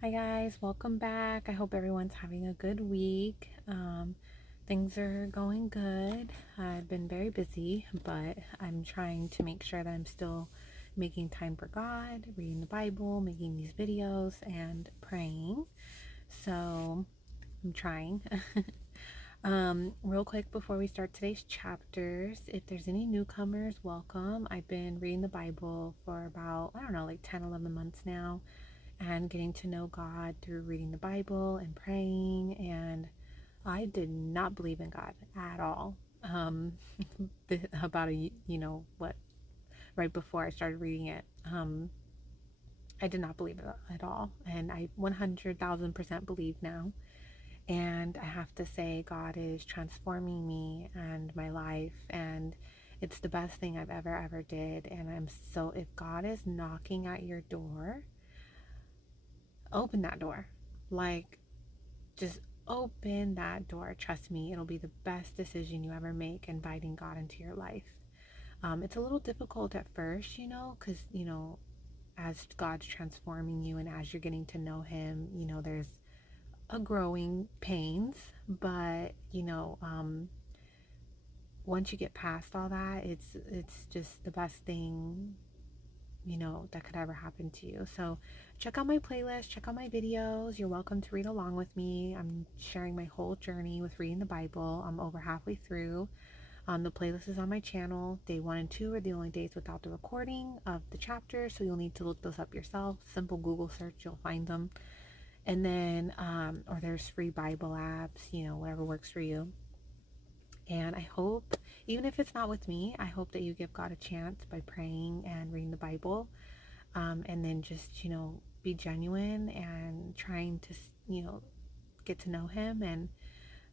Hi guys, welcome back. I hope everyone's having a good week. Things are going good. I've been very busy, but I'm trying to make sure that I'm still making time for God, reading the Bible, making these videos, and praying. So I'm trying. Real quick before we start today's chapters, if there's any newcomers, welcome. I've been reading the Bible for about, I don't know, like 10, 11 months now and getting to know God through reading the Bible and praying. And I did not believe in God at all. Um, about right before I started reading it, I did not believe it at all. And I 100,000% believe now. And I have to say, God is transforming me and my life. And it's the best thing I've ever did. And if God is knocking at your door, open that door. Like, just open that door. Trust me, it'll be the best decision you ever make, inviting God into your life. It's a little difficult at first, because, as God's transforming you and as you're getting to know Him, there's a growing pains, but, once you get past all that, it's just the best thing that could ever happen to you. So check out my playlist, check out my videos. You're welcome to read along with me. I'm sharing my whole journey with reading the Bible. I'm over halfway through. The playlist is on my channel. Day 1 and 2 are the only days without the recording of the chapters, so you'll need to look those up yourself. Simple Google search, you'll find them. And then, or there's free Bible apps, whatever works for you. And I hope, even if it's not with me, I hope that you give God a chance by praying and reading the Bible. And then just, be genuine and trying to, get to know Him and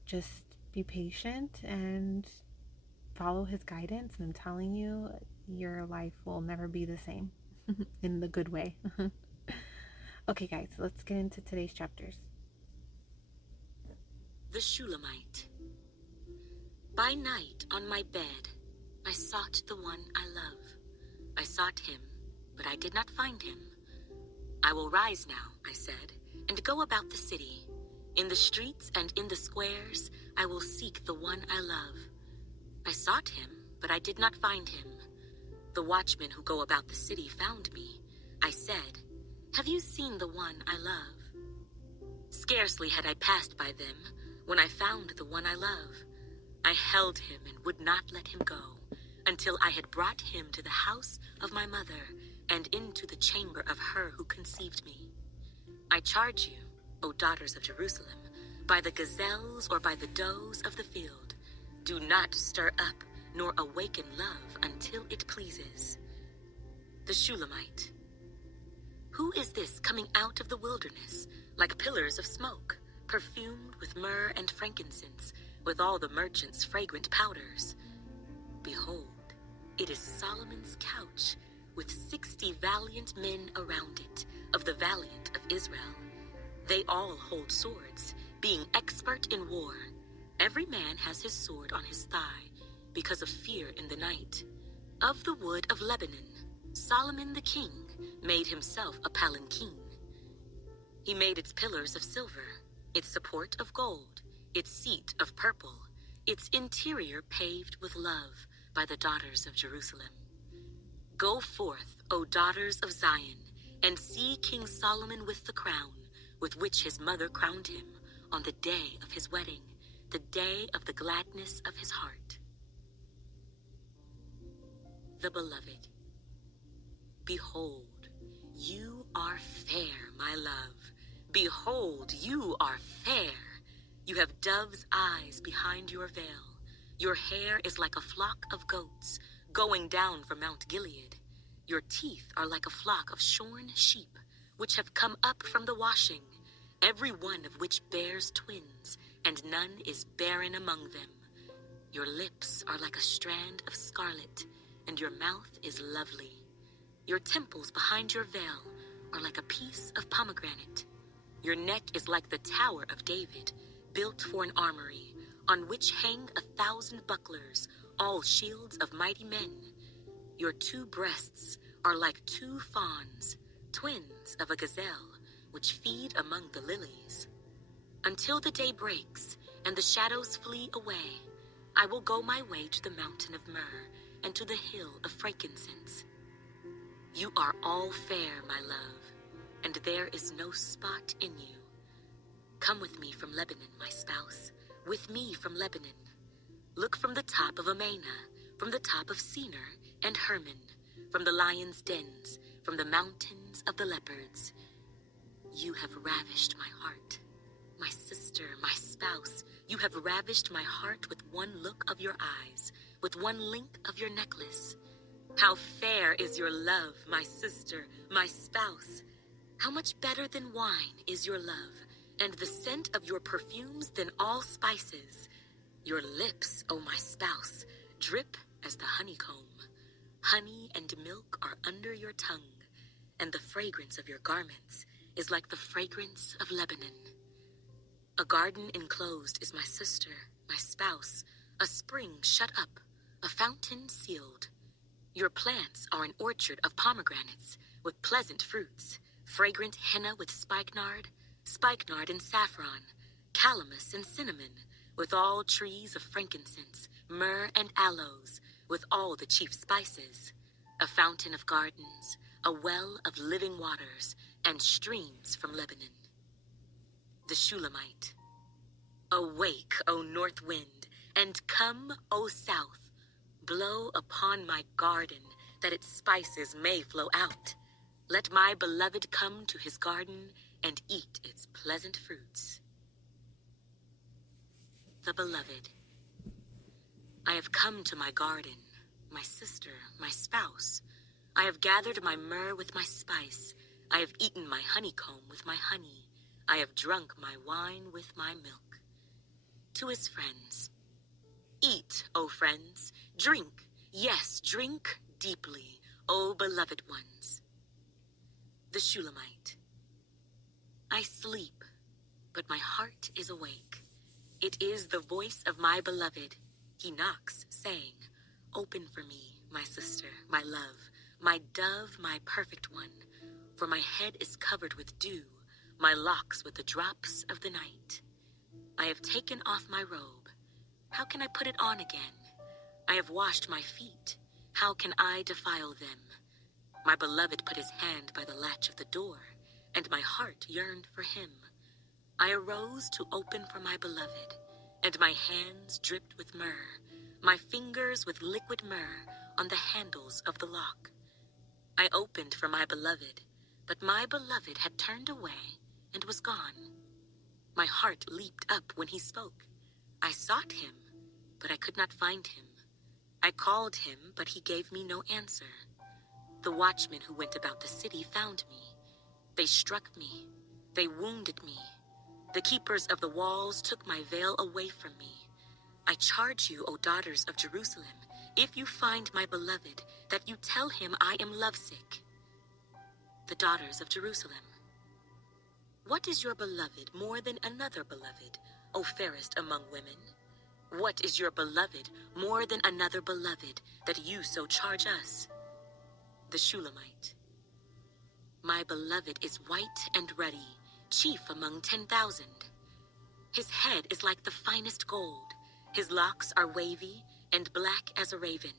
just be patient and follow His guidance. And I'm telling you, your life will never be the same in the good way. Okay, guys, let's get into today's chapters. The Shulamite. By night on my bed, I sought the one I love. I sought him, but I did not find him. I will rise now, I said, and go about the city. In the streets and in the squares, I will seek the one I love. I sought him, but I did not find him. The watchmen who go about the city found me. I said, "Have you seen the one I love?" Scarcely had I passed by them when I found the one I love. I held him and would not let him go until I had brought him to the house of my mother and into the chamber of her who conceived me. I charge you, O daughters of Jerusalem, by the gazelles or by the does of the field, do not stir up nor awaken love until it pleases. The Shulamite. Who is this coming out of the wilderness like pillars of smoke, perfumed with myrrh and frankincense, with all the merchants' fragrant powders? Behold, it is Solomon's couch, with 60 valiant men around it, of the valiant of Israel. They all hold swords, being expert in war. Every man has his sword on his thigh, because of fear in the night. Of the wood of Lebanon, Solomon the king made himself a palanquin. He made its pillars of silver, its support of gold, its seat of purple, its interior paved with love by the daughters of Jerusalem. Go forth, O daughters of Zion, and see King Solomon with the crown, with which his mother crowned him, on the day of his wedding, the day of the gladness of his heart. The Beloved. Behold, you are fair, my love. Behold, you are fair. You have dove's eyes behind your veil. Your hair is like a flock of goats going down from Mount Gilead. Your teeth are like a flock of shorn sheep, which have come up from the washing, every one of which bears twins, and none is barren among them. Your lips are like a strand of scarlet, and your mouth is lovely. Your temples behind your veil are like a piece of pomegranate. Your neck is like the Tower of David, built for an armory, on which hang 1,000 bucklers, all shields of mighty men. Your 2 breasts are like 2 fawns, twins of a gazelle, which feed among the lilies. Until the day breaks and the shadows flee away, I will go my way to the mountain of myrrh and to the hill of frankincense. You are all fair, my love, and there is no spot in you. Come with me from Lebanon, my spouse, with me from Lebanon. Look from the top of Amana, from the top of Senir and Hermon, from the lion's dens, from the mountains of the leopards. You have ravished my heart. My sister, my spouse, you have ravished my heart with one look of your eyes, with one link of your necklace. How fair is your love, my sister, my spouse. How much better than wine is your love, and the scent of your perfumes than all spices. Your lips, O my spouse, drip as the honeycomb. Honey and milk are under your tongue, and the fragrance of your garments is like the fragrance of Lebanon. A garden enclosed is my sister, my spouse, a spring shut up, a fountain sealed. Your plants are an orchard of pomegranates with pleasant fruits, fragrant henna with spikenard and saffron, calamus and cinnamon, with all trees of frankincense, myrrh and aloes, with all the chief spices, a fountain of gardens, a well of living waters, and streams from Lebanon. The Shulamite. Awake, O north wind, and come, O south. Blow upon my garden, that its spices may flow out. Let my beloved come to his garden and eat its pleasant fruits. The beloved. I have come to my garden, my sister, my spouse. I have gathered my myrrh with my spice. I have eaten my honeycomb with my honey. I have drunk my wine with my milk. To his friends. Eat, O friends, drink, yes, drink deeply, O beloved ones. The Shulamite. I sleep, but my heart is awake. It is the voice of my beloved. He knocks, saying, Open for me, my sister, my love, my dove, my perfect one, for my head is covered with dew, my locks with the drops of the night. I have taken off my robe. How can I put it on again? I have washed my feet. How can I defile them? My beloved put his hand by the latch of the door, and my heart yearned for him. I arose to open for my beloved, and my hands dripped with myrrh, my fingers with liquid myrrh on the handles of the lock. I opened for my beloved, but my beloved had turned away and was gone. My heart leaped up when he spoke. I sought him, but I could not find him. I called him, but he gave me no answer. The watchmen who went about the city found me. They struck me. They wounded me. The keepers of the walls took my veil away from me. I charge you, O daughters of Jerusalem, if you find my beloved, that you tell him I am lovesick. The daughters of Jerusalem. What is your beloved more than another beloved, O fairest among women? What is your beloved more than another beloved, that you so charge us? The Shulamite. My beloved is white and ruddy, chief among 10,000. His head is like the finest gold. His locks are wavy and black as a raven.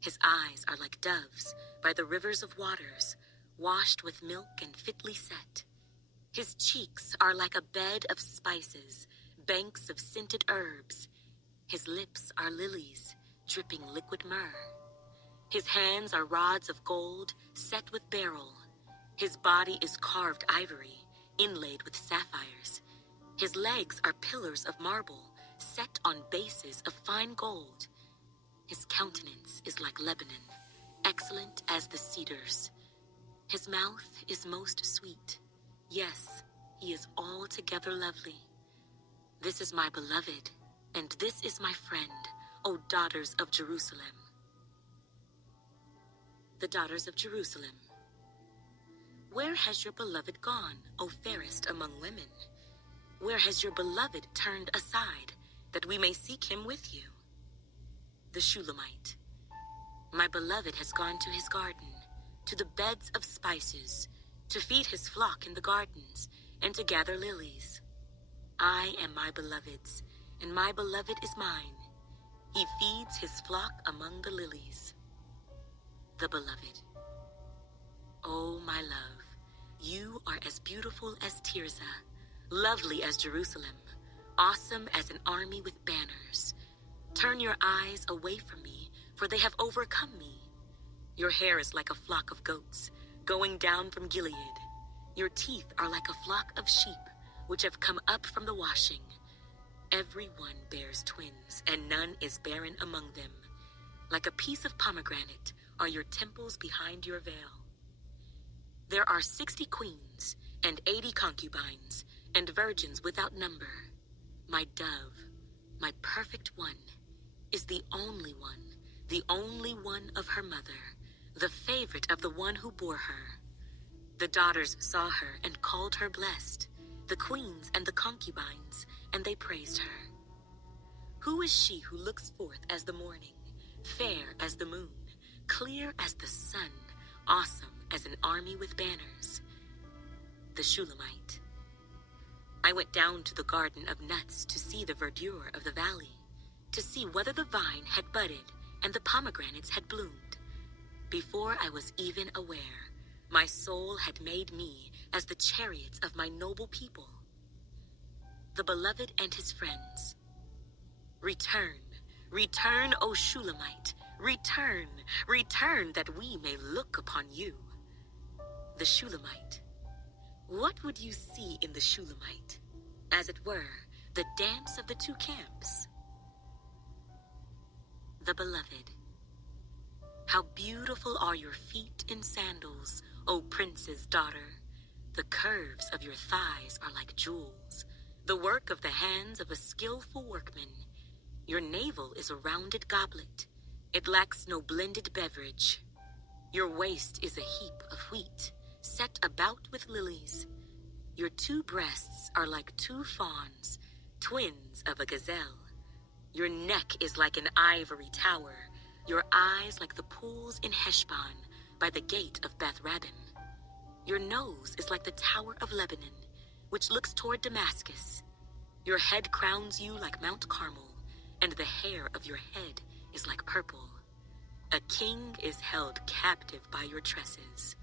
His eyes are like doves by the rivers of waters, washed with milk and fitly set. His cheeks are like a bed of spices, banks of scented herbs. His lips are lilies, dripping liquid myrrh. His hands are rods of gold, set with beryl. His body is carved ivory, inlaid with sapphires. His legs are pillars of marble, set on bases of fine gold. His countenance is like Lebanon, excellent as the cedars. His mouth is most sweet. Yes, he is altogether lovely. This is my beloved, and this is my friend, O daughters of Jerusalem. The daughters of Jerusalem. Where has your beloved gone, O fairest among women? Where has your beloved turned aside, that we may seek him with you? The Shulamite. My beloved has gone to his garden, to the beds of spices, to feed his flock in the gardens, and to gather lilies. I am my beloved's, and my beloved is mine. He feeds his flock among the lilies. The beloved. Oh, my love, you are as beautiful as Tirzah, lovely as Jerusalem, awesome as an army with banners. Turn your eyes away from me, for they have overcome me. Your hair is like a flock of goats, going down from Gilead. Your teeth are like a flock of sheep, which have come up from the washing. Every one bears twins, and none is barren among them. Like a piece of pomegranate are your temples behind your veil. There are 60 queens, and 80 concubines, and virgins without number. My dove, my perfect one, is the only one of her mother, the favorite of the one who bore her. The daughters saw her and called her blessed, the queens and the concubines, and they praised her. Who is she who looks forth as the morning, fair as the moon, clear as the sun, awesome as an army with banners? The Shulamite. I went down to the garden of nuts to see the verdure of the valley, to see whether the vine had budded and the pomegranates had bloomed. Before I was even aware, my soul had made me as the chariots of my noble people. The beloved and his friends. Return, return, O Shulamite, return, return, that we may look upon you. The Shulamite. What would you see in the Shulamite? As it were, the dance of the two camps. The beloved. How beautiful are your feet in sandals, O prince's daughter. The curves of your thighs are like jewels, the work of the hands of a skillful workman. Your navel is a rounded goblet. It lacks no blended beverage. Your waist is a heap of wheat, set about with lilies. Your 2 breasts are like 2 fawns, twins of a gazelle. Your neck is like an ivory tower, your eyes like the pools in Heshbon by the gate of Beth Rabbim. Your nose is like the tower of Lebanon, which looks toward Damascus. Your head crowns you like Mount Carmel, and the hair of your head is like purple. A king is held captive by your tresses.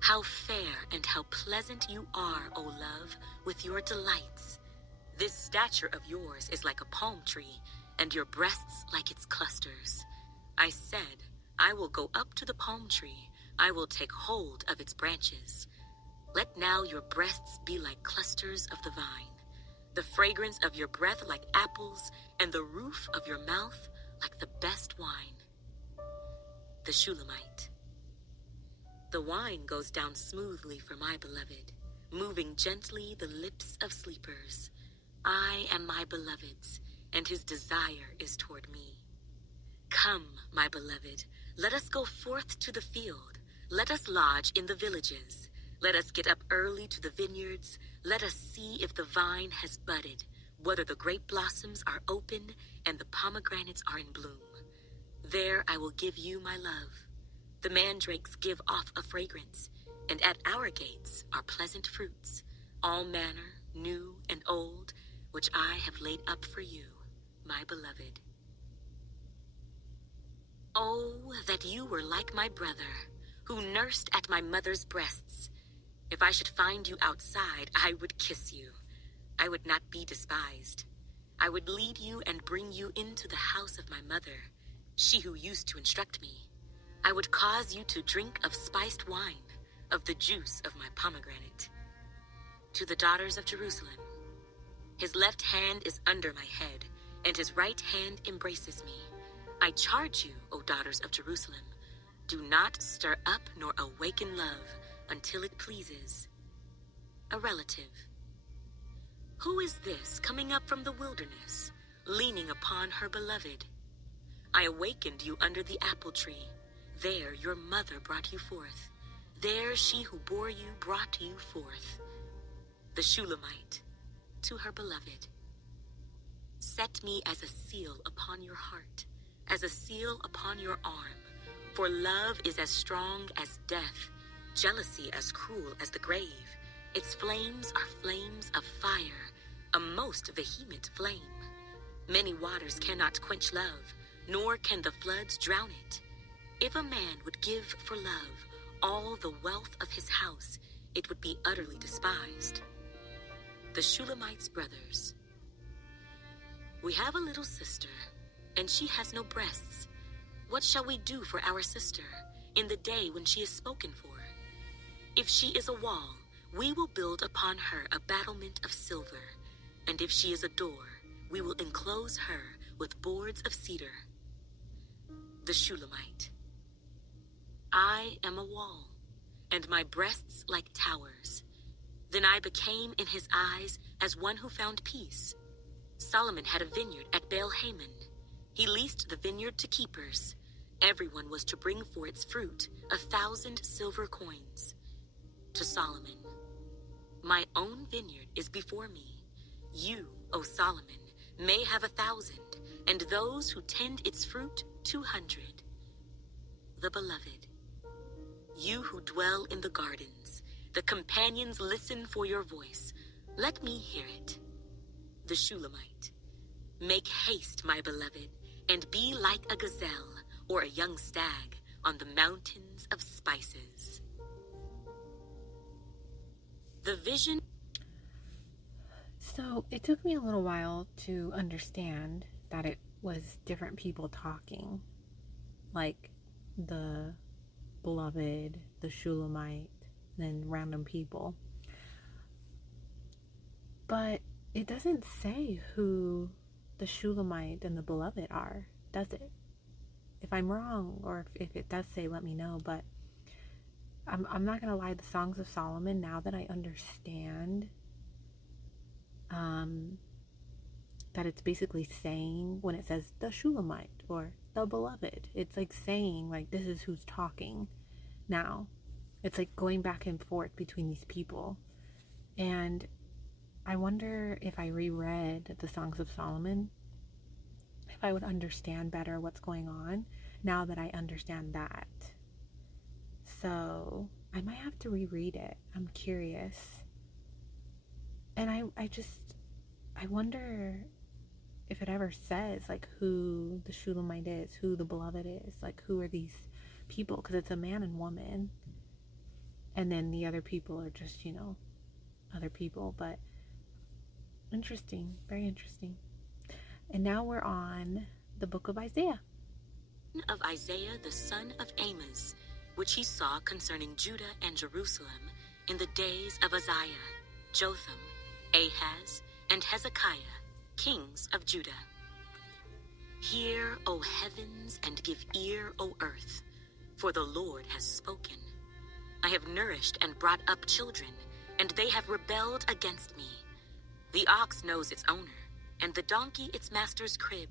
How fair and how pleasant you are, O love, with your delights. This stature of yours is like a palm tree, and your breasts like its clusters. I said, I will go up to the palm tree, I will take hold of its branches. Let now your breasts be like clusters of the vine, the fragrance of your breath like apples, and the roof of your mouth like the best wine. The Shulamite. The wine goes down smoothly for my beloved, moving gently the lips of sleepers. I am my beloved's, and his desire is toward me. Come, my beloved, let us go forth to the field. Let us lodge in the villages. Let us get up early to the vineyards. Let us see if the vine has budded, whether the grape blossoms are open and the pomegranates are in bloom. There I will give you my love. The mandrakes give off a fragrance, and at our gates are pleasant fruits, all manner, new and old, which I have laid up for you, my beloved. Oh, that you were like my brother, who nursed at my mother's breasts. If I should find you outside, I would kiss you. I would not be despised. I would lead you and bring you into the house of my mother, she who used to instruct me. I would cause you to drink of spiced wine, of the juice of my pomegranate. To the daughters of Jerusalem. His left hand is under my head, and his right hand embraces me. I charge you, O daughters of Jerusalem, do not stir up nor awaken love until it pleases. A relative. Who is this coming up from the wilderness, leaning upon her beloved? I awakened you under the apple tree. There your mother brought you forth. There she who bore you brought you forth. The Shulamite, to her beloved. Set me as a seal upon your heart, as a seal upon your arm, for love is as strong as death, jealousy as cruel as the grave. Its flames are flames of fire, a most vehement flame. Many waters cannot quench love, nor can the floods drown it. If a man would give for love all the wealth of his house, it would be utterly despised. The Shulamites' brothers. We have a little sister, and she has no breasts. What shall we do for our sister in the day when she is spoken for? If she is a wall, we will build upon her a battlement of silver, and if she is a door, we will enclose her with boards of cedar. The Shulamite. I am a wall, and my breasts like towers. Then I became in his eyes as one who found peace. Solomon had a vineyard at Baal-Hamon. He leased the vineyard to keepers. Everyone was to bring for its fruit 1,000 silver coins. To Solomon, my own vineyard is before me. You, O Solomon, may have 1,000, and those who tend its fruit 200. The beloved, you who dwell in the gardens, the companions listen for your voice. Let me hear it. The Shulamite, make haste, my beloved, and be like a gazelle or a young stag on the mountains of spices. The vision. So it took me a little while to understand that it was different people talking, like the beloved, the Shulamite, and then random people. But it doesn't say who the Shulamite and the beloved are, does it? If I'm wrong, or if it does say, let me know. But I'm not going to lie, the Songs of Solomon, now that I understand that it's basically saying, when it says the Shulamite or the beloved, it's like saying, like, this is who's talking now. It's like going back and forth between these people. And I wonder if I reread the Songs of Solomon, if I would understand better what's going on now that I understand that. So I might have to reread it. I'm curious. And I wonder if it ever says, like, who the Shulamite is, who the beloved is, like, who are these people? Because it's a man and woman. And then the other people are just, other people. But interesting, very interesting. And now we're on the book of Isaiah. Of Isaiah the son of Amos, which he saw concerning Judah and Jerusalem in the days of Uzziah, Jotham, Ahaz, and Hezekiah, kings of Judah. Hear, O heavens, and give ear, O earth, for the Lord has spoken. I have nourished and brought up children, and they have rebelled against me. The ox knows its owner, and the donkey its master's crib.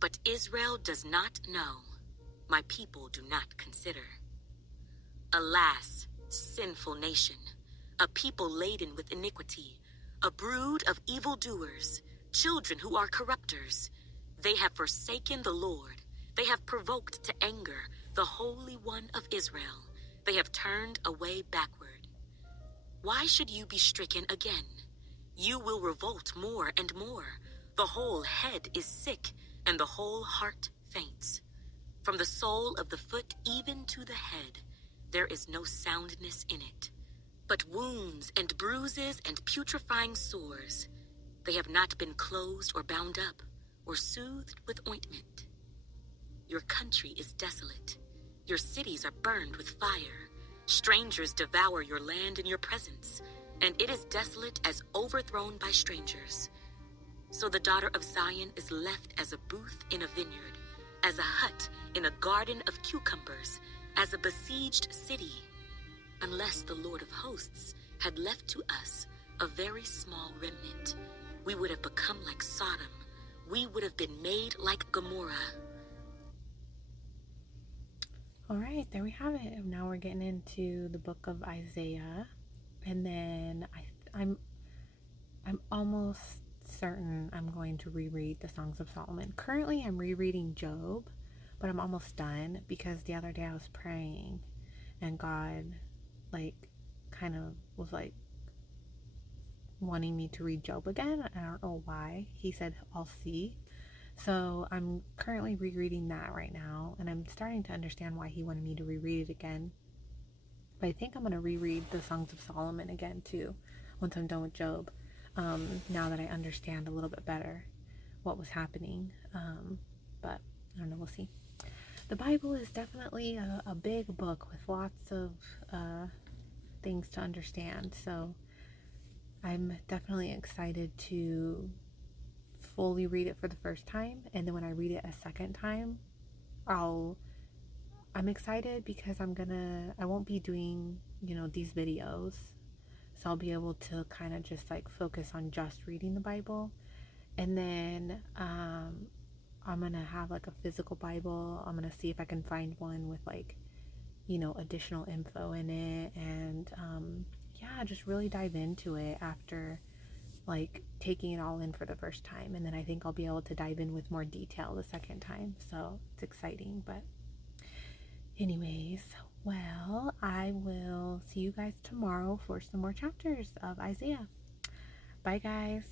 But Israel does not know. My people do not consider. Alas, sinful nation, a people laden with iniquity, a brood of evildoers, children who are corrupters. They have forsaken the Lord. They have provoked to anger the Holy One of Israel. They have turned away backward. Why should you be stricken again? You will revolt more and more. The whole head is sick, and the whole heart faints. From the sole of the foot even to the head, there is no soundness in it, but wounds and bruises and putrefying sores. They have not been closed or bound up, or soothed with ointment. Your country is desolate. Your cities are burned with fire. Strangers devour your land in your presence, and it is desolate as overthrown by strangers. So the daughter of Zion is left as a booth in a vineyard, as a hut in a garden of cucumbers, as a besieged city. Unless the Lord of hosts had left to us a very small remnant, we would have become like Sodom. We would have been made like Gomorrah. All right, there we have it. Now we're getting into the book of Isaiah, and then I'm almost certain I'm going to reread the Songs of Solomon. Currently, I'm rereading Job, but I'm almost done because the other day I was praying, and God like kind of was like wanting me to read Job again. I don't know why. He said, I'll see. So I'm currently rereading that right now, and I'm starting to understand why he wanted me to reread it again. But I think I'm going to reread the Songs of Solomon again too, once I'm done with Job, now that I understand a little bit better what was happening. But I don't know, we'll see. The Bible is definitely a big book with lots of things to understand. So I'm definitely excited to fully read it for the first time, and then when I read it a second time, I'm excited because I won't be doing, these videos. So I'll be able to kind of just like focus on just reading the Bible. And then I'm going to have like a physical Bible. I'm going to see if I can find one with like, additional info in it. And yeah, just really dive into it after like taking it all in for the first time. And then I think I'll be able to dive in with more detail the second time. So it's exciting. But anyways, well, I will see you guys tomorrow for some more chapters of Isaiah. Bye, guys.